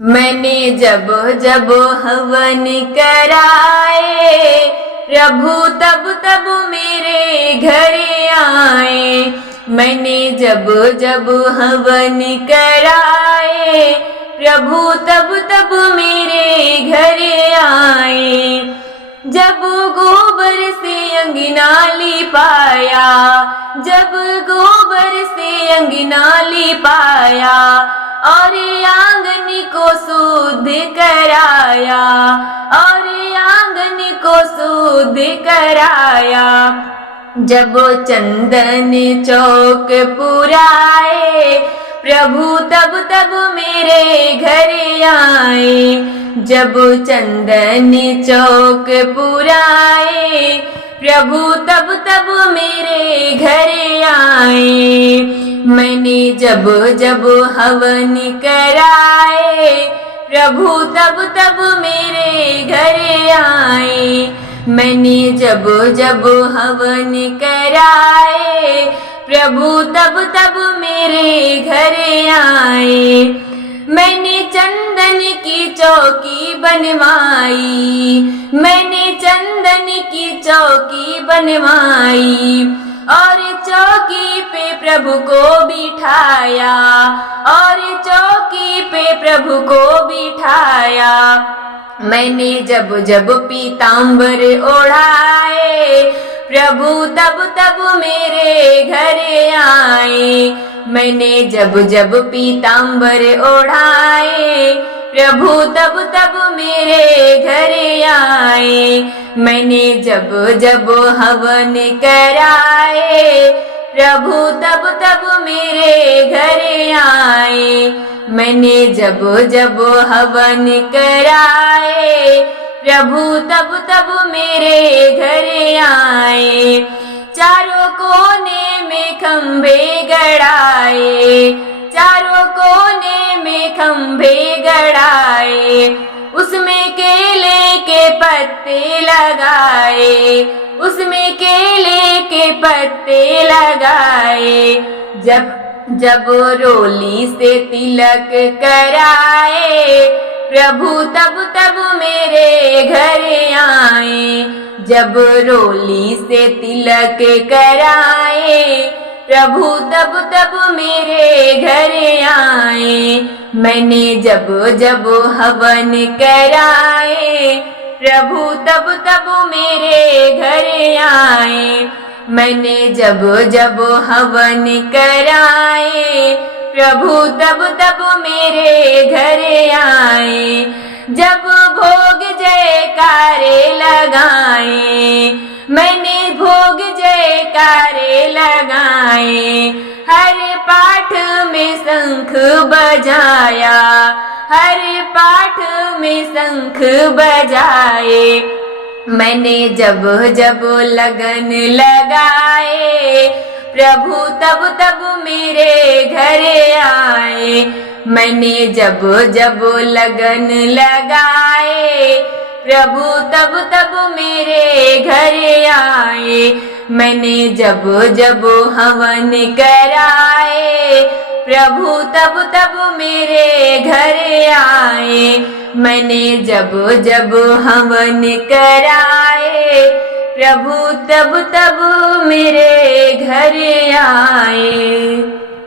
मैंने जब जब हवन कराए, प्रभु तब तब मेरे घर आए। मैंने जब जब हवन कराए, प्रभु तब तब मेरे घर आए। जब गोबर से अंगना लिपाया, जब गोबर से अंगना लिपाया, और आंगन को शुद्ध कराया, और आंगन को शुद्ध कराया। जब चंदन चौक पुराए, प्रभु तब तब मेरे घर आए। जब चंदन चौक पुराए, प्रभु तब तब मेरे घर आए। मैंने जब जब हवन कराए, प्रभु तब तब मेरे घर आए। मैंने जब जब हवन कराए, प्रभु तब तब मेरे घर आए। मैंने चंदन की चौकी बनवाई, मैंने चंदन की चौकी बनवाई, और चौकी पे प्रभु को बिठाया, और चौकी पे प्रभु को बिठाया। मैंने जब जब पीताम्बर ओढ़ाए, प्रभु तब तब मेरे घर आए। मैंने जब जब पीताम्बर ओढ़ाए, प्रभु तब तब मेरे घर आए। मैंने जब जब हवन कराए, प्रभु तब तब मेरे घर आए। मैंने जब जब हवन कराए, प्रभु तब तब मेरे घर आए। चारों कोने में खंभे गड़ाए, चारों कोने में खंभे गड़ाए, उसमें केले के पत्ते लगाए, उसमें केले के पत्ते लगाए। जब जब रोली से तिलक कराए, प्रभु तब तब मेरे घर आए। जब रोली से तिलक कराए, प्रभु तब तब मेरे घर आए। मैंने जब जब हवन कराए, प्रभु तब तब मेरे घर आए। मैंने जब जब हवन कराए, प्रभु तब तब मेरे घर आए। जब भोग जयकारे लगाए, मैंने भोग जयकारे लगाए, हर पाठ में शंख बजाया, हर पाठ में शंख बजाए। मैंने जब जब लगन लगाए, प्रभु तब तब मेरे घर आए। मैंने जब जब लगन लगाए, प्रभु तब तब मेरे घर आए। मैंने जब जब हवन कराए, प्रभु तब तब मेरे घर आए। मैंने जब जब हवन कराए, प्रभु तब तब मेरे घर आए।